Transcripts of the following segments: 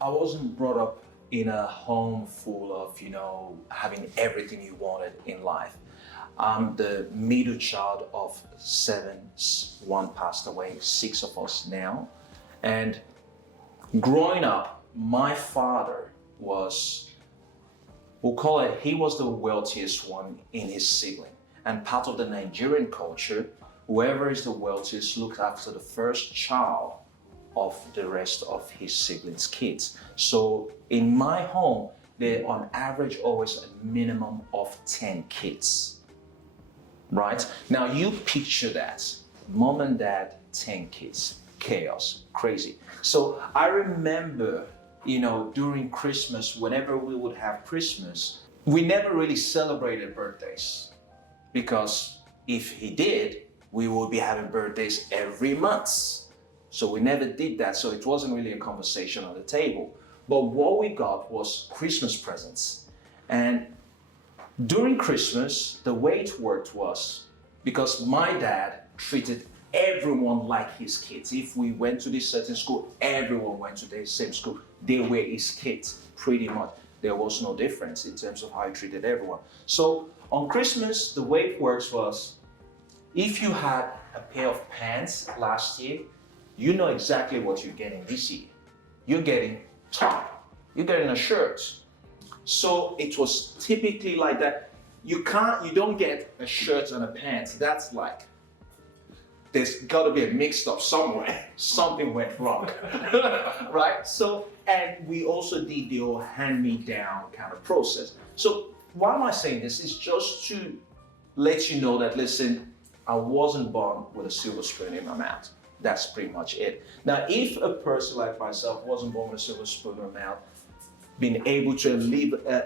I wasn't brought up in a home full of, having everything you wanted in life. I'm the middle child of seven. One passed away, six of us now. And growing up, my father was, we'll call it, he was the wealthiest one in his sibling. And part of the Nigerian culture, whoever is the wealthiest looked after the first child of the rest of his siblings' kids. So in my home, there on average always a minimum of 10 kids, right? Now you picture that, mom and dad, 10 kids, chaos, crazy. So I remember, during Christmas, whenever we would have Christmas, we never really celebrated birthdays because if he did, we would be having birthdays every month. So we never did that, so it wasn't really a conversation on the table. But what we got was Christmas presents. And during Christmas, the way it worked was, because my dad treated everyone like his kids. If we went to this certain school, everyone went to the same school. They were his kids, pretty much. There was no difference in terms of how he treated everyone. So on Christmas, the way it works was, if you had a pair of pants last year, you know exactly what you're getting this year. You're getting top, you're getting a shirt. So it was typically like that. You don't get a shirt and a pants. That's like, there's gotta be a mixed up somewhere. Something went wrong, right? So, and we also did the old hand-me-down kind of process. So why am I saying this? It's just to let you know that, listen, I wasn't born with a silver spoon in my mouth. That's pretty much it. Now, if a person like myself wasn't born with a silver spoon in my mouth, being able to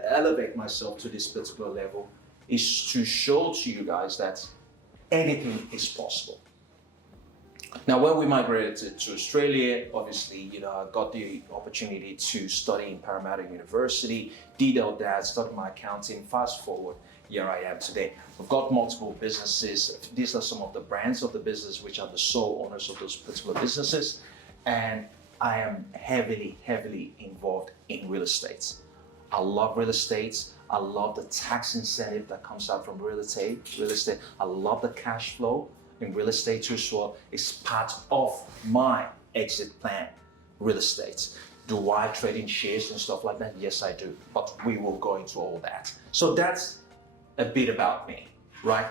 elevate myself to this particular level is to show to you guys that anything is possible. Now, when we migrated to Australia, obviously, I got the opportunity to study in Parramatta University, did all that, studied my accounting. Fast forward, here I am today. I've got multiple businesses. These are some of the brands of the business, which are the sole owners of those particular businesses. And I am heavily, heavily involved in real estate. I love real estate. I love the tax incentive that comes out from real estate. I love the cash flow in real estate too, so it's part of my exit plan, real estate. Do I trade in shares and stuff like that? Yes, I do, but we will go into all that. So that's a bit about me, right?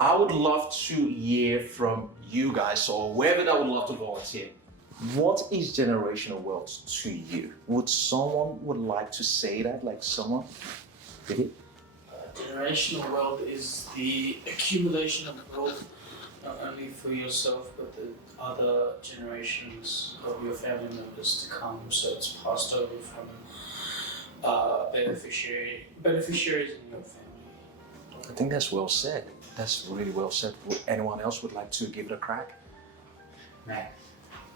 I would love to hear from you guys, or whoever that would love to volunteer. What is generational wealth to you? Would someone like to say that, like someone? Did it? Generational wealth is the accumulation of wealth, not only for yourself, but the other generations of your family members to come. So it's passed over from beneficiaries in your family. I think that's well said. That's really well said. Would anyone else would like to give it a crack? Man,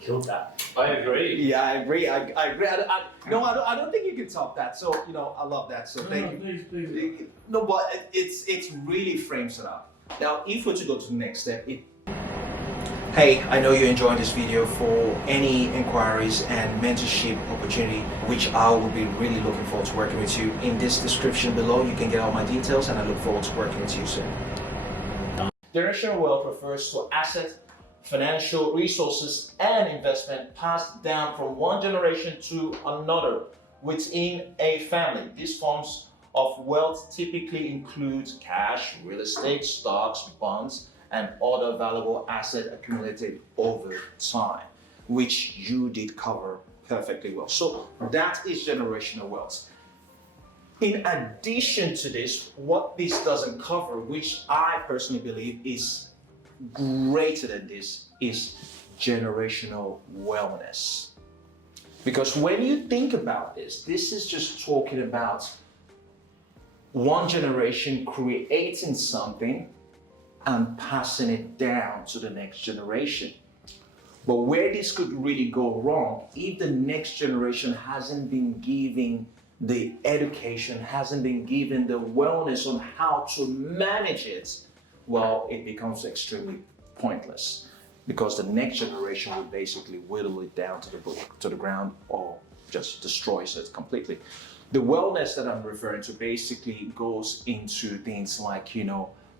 killed that. I agree. Yeah, I agree. I agree. I don't think you can top that. So, I love that. So thank you. Please. No, but it really frames it up. Now, if we're to go to the next step, Hey, I know you enjoyed this video. For any inquiries and mentorship opportunity, which I will be really looking forward to working with you, in this description below, you can get all my details, and I look forward to working with you soon. Generational wealth refers to asset, financial resources, and investment passed down from one generation to another within a family. These forms of wealth typically include cash, real estate, stocks, bonds, and other valuable assets accumulated over time, which you did cover perfectly well. So that is generational wealth. In addition to this, what this doesn't cover, which I personally believe is greater than this, is generational wellness. Because when you think about this is just talking about one generation creating something and passing it down to the next generation. But where this could really go wrong, if the next generation hasn't been given the education, hasn't been given the wellness on how to manage it, well, it becomes extremely pointless, because the next generation will basically whittle it down to the ground, or just destroys it completely. The wellness that I'm referring to basically goes into things like,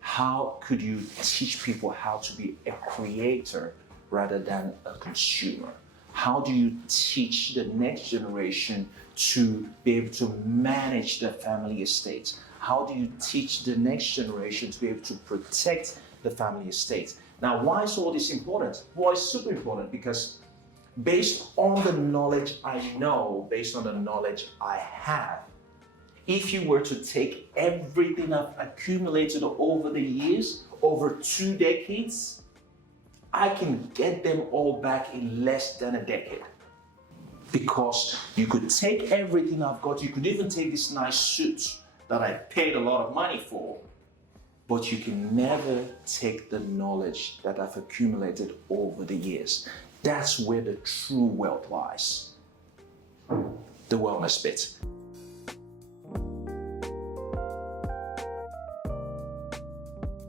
how could you teach people how to be a creator rather than a consumer? How do you teach the next generation to be able to manage the family estate? How do you teach the next generation to be able to protect the family estate? Now, why is all this important? Well, it's super important because based on the knowledge I know, based on the knowledge I have, if you were to take everything I've accumulated over the years, over 2 decades, I can get them all back in less than a decade. Because you could take everything I've got, you could even take this nice suit that I paid a lot of money for, but you can never take the knowledge that I've accumulated over the years. That's where the true wealth lies. The wellness bit.